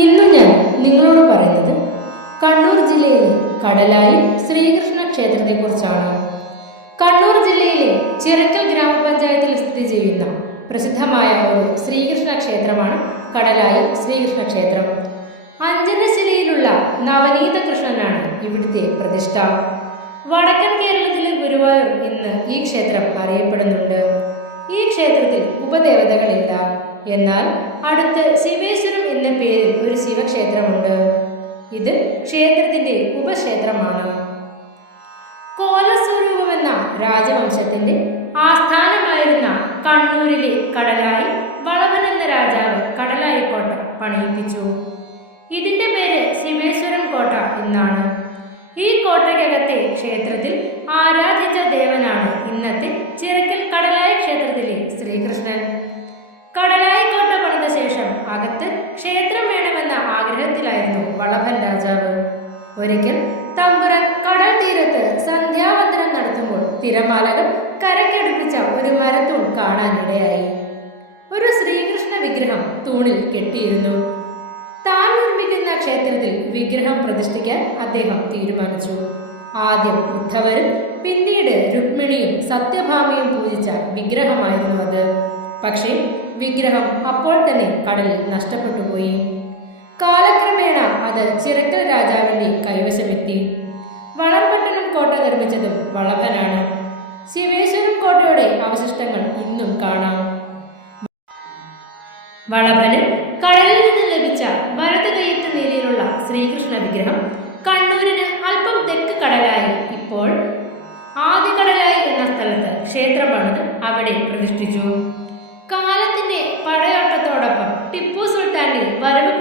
ഇന്ന് ഞാൻ നിങ്ങളോട് പറയുന്നത് കണ്ണൂർ ജില്ലയിലെ കടലായി ശ്രീകൃഷ്ണ ക്ഷേത്രത്തെക്കുറിച്ചാണ്. കണ്ണൂർ ജില്ലയിലെ ചിറക്കൽ ഗ്രാമപഞ്ചായത്തിൽ സ്ഥിതി ചെയ്യുന്ന പ്രസിദ്ധമായ ഒരു ശ്രീകൃഷ്ണ ക്ഷേത്രമാണ് കടലായി ശ്രീകൃഷ്ണ ക്ഷേത്രം. അഞ്ജനശിലയിലുള്ള നവനീത കൃഷ്ണനാണ് ഇവിടുത്തെ പ്രതിഷ്ഠ. വടക്കൻ കേരളത്തിലെ ഗുരുവായൂർ ഇന്ന് ഈ ക്ഷേത്രം അറിയപ്പെടുന്നുണ്ട്. ക്ഷേത്രത്തിൽ ഉപദേവതകളില്ല. എന്നാൽ അടുത്ത് ശിവേശ്വരം എന്ന പേരിൽ ഒരു ശിവക്ഷേത്രമുണ്ട്. ഇത് ക്ഷേത്രത്തിന്റെ ഉപക്ഷേത്രമാണ്. കോലസ്വരൂപം എന്ന രാജവംശത്തിന്റെ ആസ്ഥാനമായിരുന്ന കണ്ണൂരിലെ കടലായി വളവൻ എന്ന രാജാവ് കടലായി കോട്ട പണിയിപ്പിച്ചു. ഇതിന്റെ പേര് ശിവേശ്വരം കോട്ട എന്നാണ്. ഈ കോട്ടയ്ക്കകത്തെ ക്ഷേത്രത്തിൽ ആരാധിച്ച ദേവനാണ് ഇന്നത്തെ ചിറക്കൽ കടലായി വളഭൻ രാജാവ്. ഒരിക്കൽ തമ്പുരാൻ കടൽ തീരത്ത് സന്ധ്യാവന്തനം നടത്തുമ്പോൾ തിരമാലകൾ കരക്കടുപ്പിച്ച ഒരു മരത്തൂൺ കാണാനിടയായി. ഒരു ശ്രീകൃഷ്ണ വിഗ്രഹം തൂണിൽ കെട്ടിയിരുന്നു. താൻ നിർമ്മിക്കുന്ന ക്ഷേത്രത്തിൽ വിഗ്രഹം പ്രതിഷ്ഠിക്കാൻ അദ്ദേഹം തീരുമാനിച്ചു. ആദ്യം ഉദ്ധവരും പിന്നീട് രുക്മിണിയും സത്യഭാമയും പൂജിച്ച വിഗ്രഹമായിരുന്നു അത്. പക്ഷേ വിഗ്രഹം അപ്പോൾ തന്നെ കടലിൽ നഷ്ടപ്പെട്ടു പോയി. അത് ചിറക്കൽ രാജാവിന്റെ കൈവശമെത്തി വളർപട്ടണം കോട്ട നിർമ്മിച്ചതും വളഭനാണ് ശിവേശ്വരം കോട്ടയുടെ അവശിഷ്ടങ്ങൾ ഇന്നും കാണാം. വളഭന് കടലിൽ നിന്ന് ലഭിച്ച വലത് കയ്യറ്റ നിലയിലുള്ള ശ്രീകൃഷ്ണ വിഗ്രഹം കണ്ണൂരിന് അല്പം തെക്ക് കടലായി ഇപ്പോൾ ആദികടലായി എന്ന സ്ഥലത്ത് ക്ഷേത്രമാണ് അവിടെ പ്രതിഷ്ഠിച്ചു. കാലത്തിന്റെ പടയോട്ടത്തോടൊപ്പം ടിപ്പു സുൽത്താന്റെ വരവ്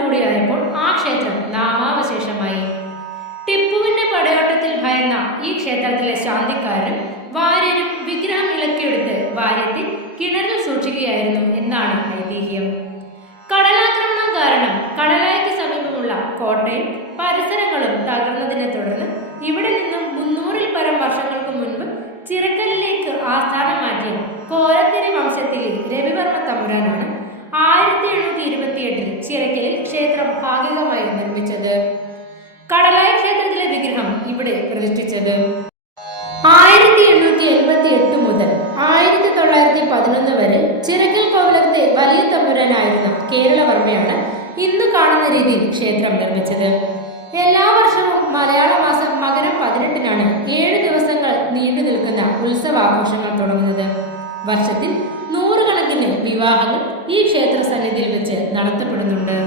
ക്ഷേത്രത്തിലെ ശാന്തിക്കാരനും വാര്യരും വിഗ്രഹം ഇളക്കിയെടുത്ത് വാര്യത്തെ കിണറിൽ സൂക്ഷിക്കുകയായിരുന്നു എന്നാണ് ഐതിഹ്യം. കടലാക്രമണം കാരണം കടലായക്ക് സമീപമുള്ള കോട്ടയും പരിസരങ്ങളും തകർന്നതിനെ തുടർന്ന് ഇവിടെ നിന്നും മുന്നൂറിൽ പരം വർഷങ്ങൾക്ക് മുൻപ് ചിറക്കലിലേക്ക് ആസ്ഥാനം മാറ്റിയ കോരത്തിരി വംശത്തിലെ രവിവർമ്മ തമ്പുരാനാണ് ആയിരത്തി എഴുന്നൂറ്റി ഇരുപത്തിയെട്ടിൽ ചിറക്കലിൽ ക്ഷേത്രം ഭാഗികമായി നിർമ്മിച്ചത്. കടലായ ക്ഷേത്രത്തിലെ വിഗ്രഹം ഇവിടെ പ്രതിഷ്ഠിച്ചത്. ചിറക്കൽ കോവിലത്തെ വലിയ തമ്പുരാനായിരുന്ന കേരളവർമ്മയാണ് ഇന്ന് കാണുന്ന രീതിയിൽ ക്ഷേത്രം നിർമ്മിച്ചത്. എല്ലാ വർഷവും മലയാള മാസം മകരം പതിനെട്ടിനാണ് ഏഴ് ദിവസങ്ങൾ നീണ്ടു നിൽക്കുന്ന ഉത്സവാഘോഷങ്ങൾ തുടങ്ങുന്നത്. വർഷത്തിൽ നൂറുകണക്കിന് വിവാഹങ്ങൾ ഈ ക്ഷേത്ര സന്നിധിയിൽ വെച്ച് നടത്തപ്പെടുന്നുണ്ട്.